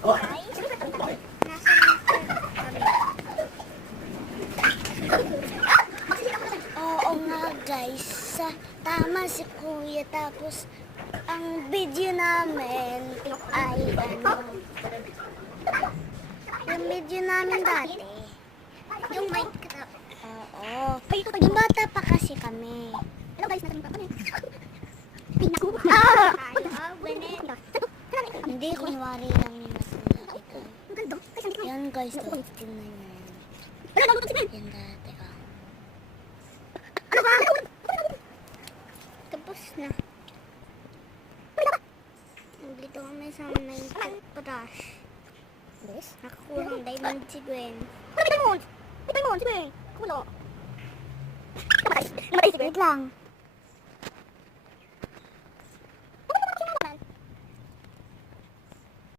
Oo nga guys, tama si Kuya. Tapos ang video namin ay yung video namin dati, yung Minecraft. Oo, yung bata pa kasi kami. Hello guys, natin pa kami. Hindi, kunwari lang yung natin. Yan guys, tingnan nyo yan. Yan dati ka. Tapos na. Dito kami sa may brush. Nakakuha ng diamond si Gwen. Wait lang.